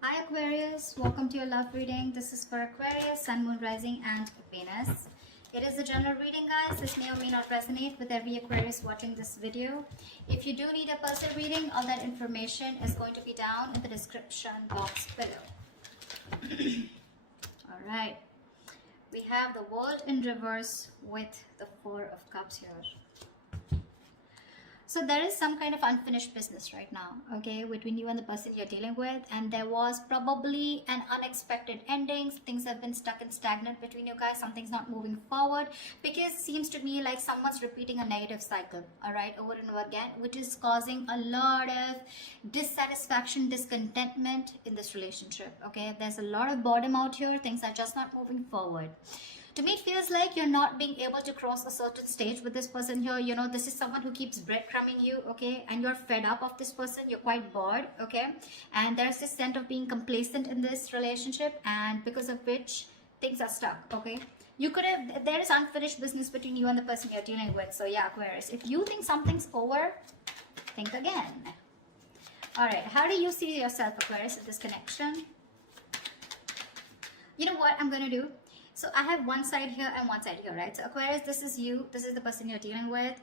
Hi Aquarius, welcome to your love reading. This is for Aquarius, Sun, Moon, Rising and Venus. It is a general reading, guys. This may or may not resonate with every Aquarius watching this video. If you do need a personal reading, all that information is going to be down in the description box below. Alright, we have the World in reverse with the Four of Cups here. So there is some kind of unfinished business right now, okay, between you and the person you're dealing with, and there was probably an unexpected ending. Things have been stuck and stagnant between you guys. Something's not moving forward because it seems to me like someone's repeating a negative cycle, all right, over and over again, which is causing a lot of dissatisfaction, discontentment in this relationship, okay. There's a lot of boredom out here. Things are just not moving forward. To me, it feels like you're not being able to cross a certain stage with this person here. You know, this is someone who keeps breadcrumbing you, okay? And you're fed up of this person. You're quite bored, okay? And there's this sense of being complacent in this relationship, and because of which things are stuck, okay? You could have, there is unfinished business between you and the person you're dealing with. So yeah, Aquarius, if you think something's over, think again. All right, how do you see yourself, Aquarius, in this connection? You know what I'm going to do? So I have one side here and one side here, right? So Aquarius, this is you. This is the person you're dealing with.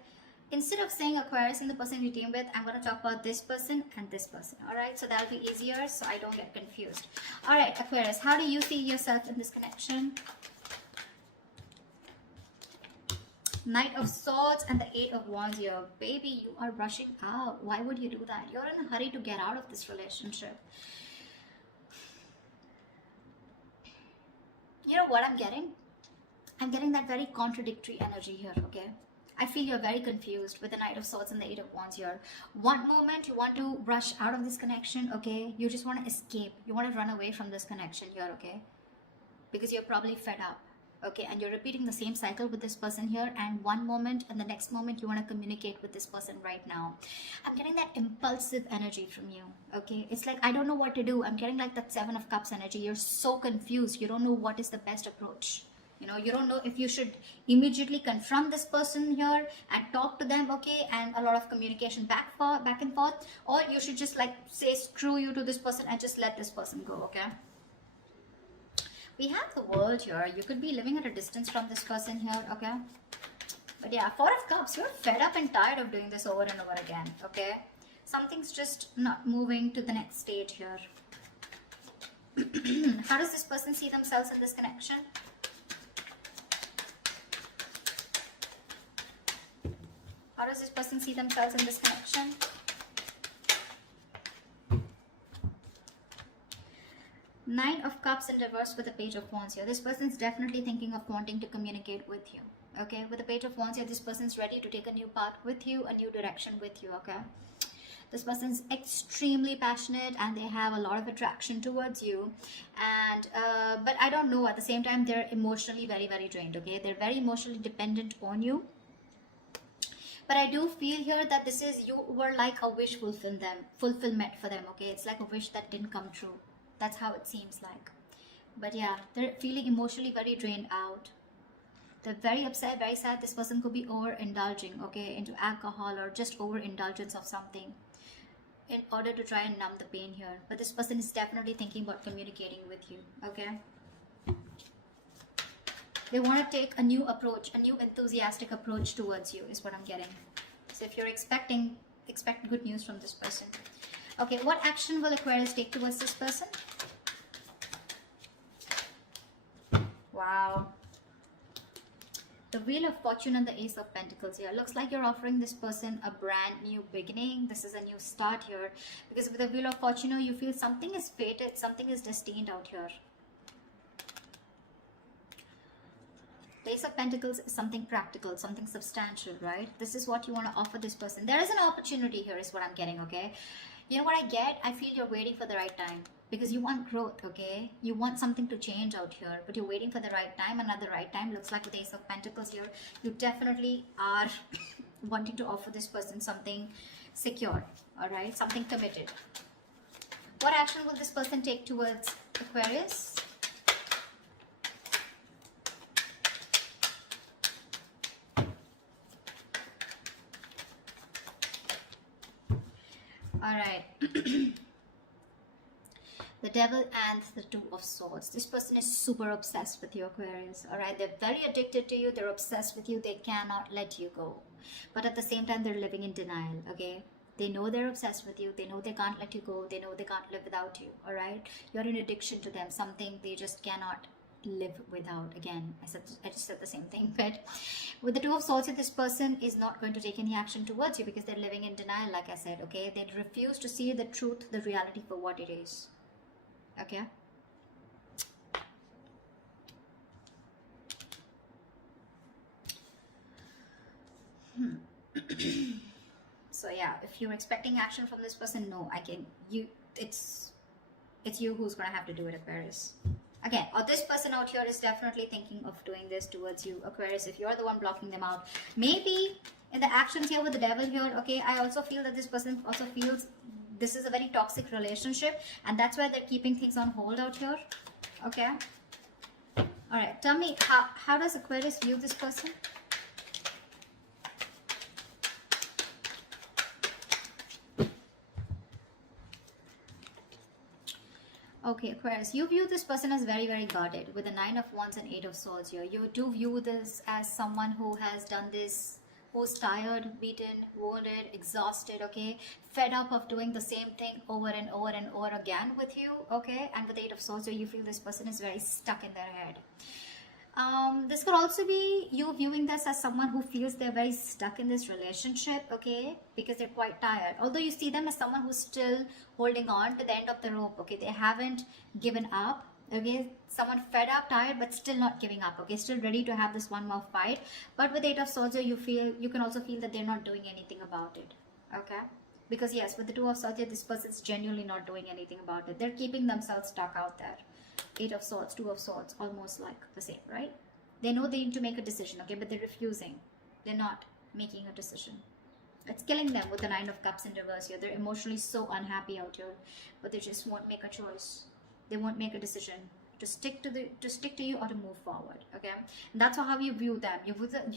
Instead of saying Aquarius and the person you're dealing with, I'm going to talk about this person and this person. All right? So that'll be easier so I don't get confused. All right, Aquarius, how do you see yourself in this connection? Knight of Swords and the Eight of Wands here. Baby, you are rushing out. Why would you do that? You're in a hurry to get out of this relationship. You know what I'm getting? I'm getting that very contradictory energy here, okay? I feel you're very confused with the Knight of Swords and the Eight of Wands here. One moment you want to rush out of this connection, okay? You just want to escape. You want to run away from this connection here, okay? Because you're probably fed up, okay? And you're repeating the same cycle with this person here, and one moment and the next moment you want to communicate with this person right now. I'm getting that impulsive energy from you, okay? It's like, I don't know what to do. I'm getting like that Seven of Cups energy. You're so confused. You don't know what is the best approach. You know, you don't know if you should immediately confront this person here and talk to them, okay, and a lot of communication back and forth, or you should just like say screw you to this person and just let this person go, okay? We have the World here. You could be living at a distance from this person here, okay? But yeah, Four of Cups, you're fed up and tired of doing this over and over again, okay? Something's just not moving to the next stage here. How does this person see themselves in this connection? How does this person see themselves in this connection? Nine of Cups in reverse with the Page of Wands here. This person's definitely thinking of wanting to communicate with you. Okay, with the Page of Wands here, this person's ready to take a new path with you, a new direction with you, okay? This person's extremely passionate and they have a lot of attraction towards you. And, but I don't know, at the same time, they're emotionally very, very drained, okay? They're very emotionally dependent on you. But I do feel here that this is, you were like a wish fulfillment for them, okay? It's like a wish that didn't come true. That's how it seems like. But yeah, they're feeling emotionally very drained out. They're very upset, very sad. This person could be overindulging, okay, into alcohol or just overindulgence of something in order to try and numb the pain here. But this person is definitely thinking about communicating with you, okay? They want to take a new approach, a new enthusiastic approach towards you is what I'm getting. So if you're expect good news from this person. Okay, what action will Aquarius take towards this person? Wow. The Wheel of Fortune and the Ace of Pentacles here. Looks like you're offering this person a brand new beginning. This is a new start here. Because with the Wheel of Fortune, you feel something is fated, something is destined out here. The Ace of Pentacles is something practical, something substantial, right? This is what you want to offer this person. There is an opportunity here is what I'm getting, okay? You know what I get? I feel you're waiting for the right time. Because you want growth, okay? You want something to change out here. But you're waiting for the right time. And at the right time, looks like with the Ace of Pentacles here, you definitely are wanting to offer this person something secure, alright? Something committed. What action will this person take towards Aquarius? All right. The devil and the two of swords. This person is super obsessed with you, Aquarius. All right, they're very addicted to you. They're obsessed with you. They cannot let you go. But at the same time, they're living in denial. Okay, they know they're obsessed with you. They know they can't let you go. They know they can't live without you. All right, you're an addiction to them. Something they just cannot live without. Again, I just said the same thing. But with the two of swords, this person is not going to take any action towards you because they're living in denial, like I said. Okay, they refuse to see the truth, the reality for what it is. Okay, so yeah, if you're expecting action from this person, no, it's you who's gonna have to do it, Aquarius. Again, or this person out here is definitely thinking of doing this towards you, Aquarius, if you're the one blocking them out. Maybe in the actions here with the devil here, okay, I also feel that this person also feels this is a very toxic relationship, and that's why they're keeping things on hold out here. Okay, all right, tell me, how does Aquarius view this person? Okay, Aquarius, you view this person as very, very guarded with the 9 of Wands and 8 of Swords here. You do view this as someone who has done this, who's tired, beaten, wounded, exhausted, okay, fed up of doing the same thing over and over and over again with you, okay, and with the 8 of Swords here, you feel this person is very stuck in their head. This could also be you viewing this as someone who feels they're very stuck in this relationship, okay, because they're quite tired. Although you see them as someone who's still holding on to the end of the rope, okay, they haven't given up, okay, someone fed up, tired, but still not giving up, okay, still ready to have this one more fight. But with 8 of Swords, you can also feel that they're not doing anything about it, okay, because yes, with the 2 of Swords, this person's genuinely not doing anything about it. They're keeping themselves stuck out there. 8 of Swords, 2 of Swords, almost like the same, right? They know they need to make a decision, okay, but they're refusing. They're not making a decision. It's killing them with the 9 of Cups in reverse here. They're emotionally so unhappy out here, but they just won't make a choice. They won't make a decision to stick to you or to move forward, okay? And that's how you view them. You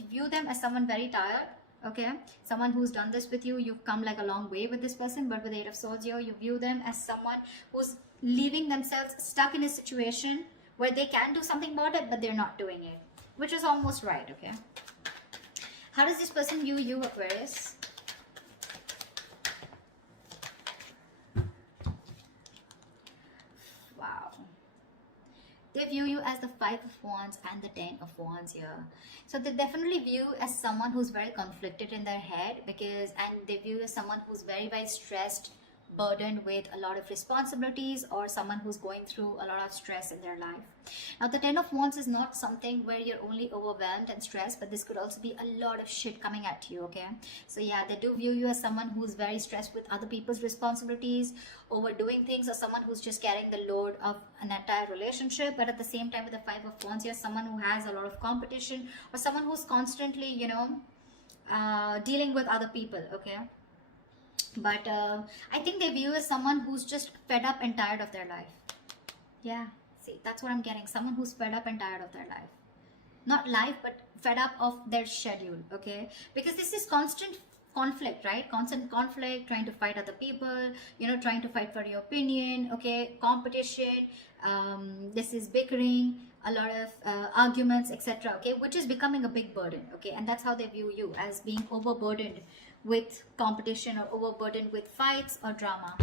view them as someone very tired, okay? Someone who's done this with you. You've come like a long way with this person, but with 8 of Swords here, you view them as someone who's leaving themselves stuck in a situation where they can do something about it, but they're not doing it, which is almost right, okay? How does this person view you, Aquarius? Wow. They view you as the 5 of Wands and the 10 of Wands here. So they definitely view as someone who's very conflicted in their head, and they view you as someone who's very, very stressed, burdened with a lot of responsibilities, or someone who's going through a lot of stress in their life. Now the 10 of Wands is not something where you're only overwhelmed and stressed, but this could also be a lot of shit coming at you, okay? So yeah, they do view you as someone who's very stressed with other people's responsibilities, overdoing things, or someone who's just carrying the load of an entire relationship. But at the same time, with the 5 of Wands, you're someone who has a lot of competition, or someone who's constantly, you know, dealing with other people, okay? But I think they view as someone who's just fed up and tired of their life. Yeah, see, that's what I'm getting. Someone who's fed up and tired of their life. Not life, but fed up of their schedule, okay? Because this is constant conflict, right? Constant conflict, trying to fight other people, you know, trying to fight for your opinion, okay? Competition, this is bickering, a lot of arguments, etc., okay? Which is becoming a big burden, okay? And that's how they view you, as being overburdened with competition or overburdened with fights or drama.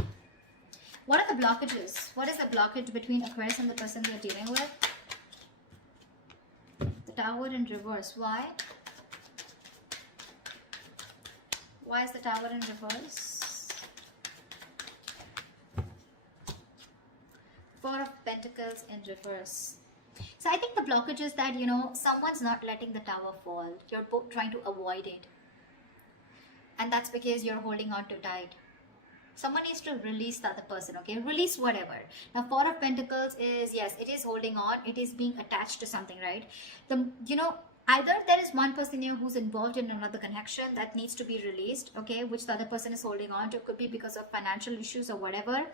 What are the blockages? What is the blockage between Aquarius and the person you're dealing with? The Tower in reverse. Why? Why is the Tower in reverse? 4 of Pentacles in reverse. So I think the blockage is that, you know, someone's not letting the tower fall. You're both trying to avoid it. And that's because you're holding on too tight. Someone needs to release the other person, okay? Release whatever. Now, 4 of Pentacles is, yes, it is holding on. It is being attached to something, right? You know, either there is one person here who's involved in another connection that needs to be released, okay, which the other person is holding on to. Could be because of financial issues or whatever.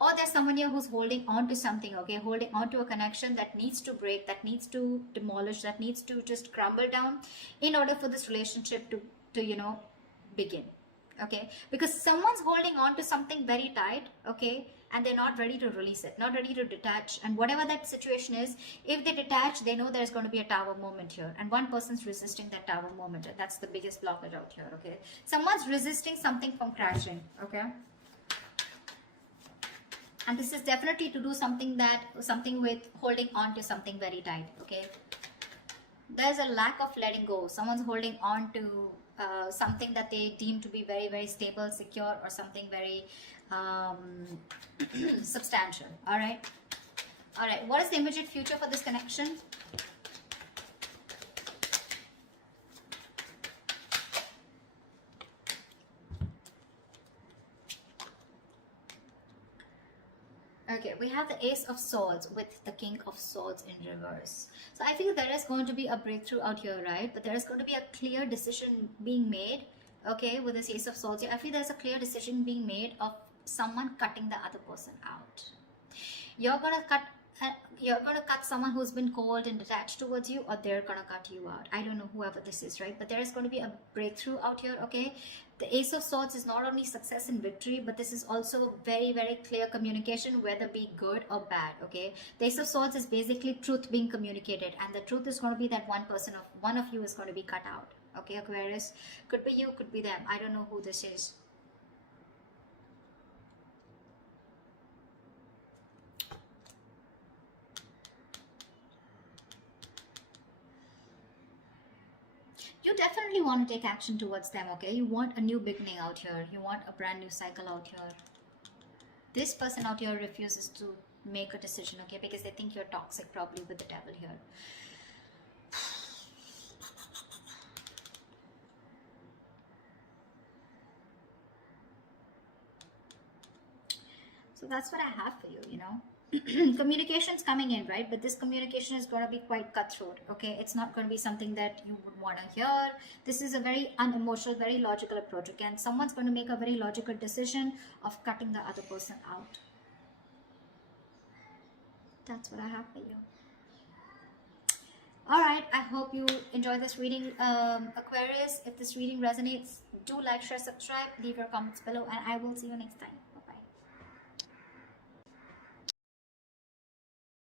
Or there's someone here who's holding on to something, okay? Holding on to a connection that needs to break, that needs to demolish, that needs to just crumble down in order for this relationship to you know, begin, okay? Because someone's holding on to something very tight, okay, and they're not ready to release it, not ready to detach. And whatever that situation is, if they detach, they know there's going to be a tower moment here, and one person's resisting that tower moment, and that's the biggest blockage out here. Okay, someone's resisting something from crashing. Okay, and this is definitely to do something with holding on to something very tight. Okay, there's a lack of letting go. Someone's holding on to something that they deem to be very, very stable, secure, or something very substantial. All right, what is the immediate future for this connection? Okay, we have the Ace of Swords with the King of Swords in reverse. So I feel there is going to be a breakthrough out here, right? But there is going to be a clear decision being made, okay, with this Ace of Swords here. I feel there's a clear decision being made of someone cutting the other person out. You're going to cut someone who's been cold and detached towards you, or they're going to cut you out. I don't know whoever this is, right? But there is going to be a breakthrough out here, okay? The Ace of Swords is not only success and victory, but this is also very, very clear communication, whether be good or bad, okay? The Ace of Swords is basically truth being communicated, and the truth is going to be that one of you is going to be cut out, okay, Aquarius? Could be you, could be them. I don't know who this is. You definitely want to take action towards them, okay? You want a new beginning out here. You want a brand new cycle out here. This person out here refuses to make a decision, okay? Because they think you're toxic, probably with the devil here. So that's what I have for you, you know. Communication's coming in, right? But this communication is going to be quite cutthroat, okay? It's not going to be something that you would want to hear. This is a very unemotional, very logical approach. Again, someone's going to make a very logical decision of cutting the other person out. That's what I have for you. All right, I hope you enjoy this reading, Aquarius. If this reading resonates, do like, share, subscribe, leave your comments below, and I will see you next time.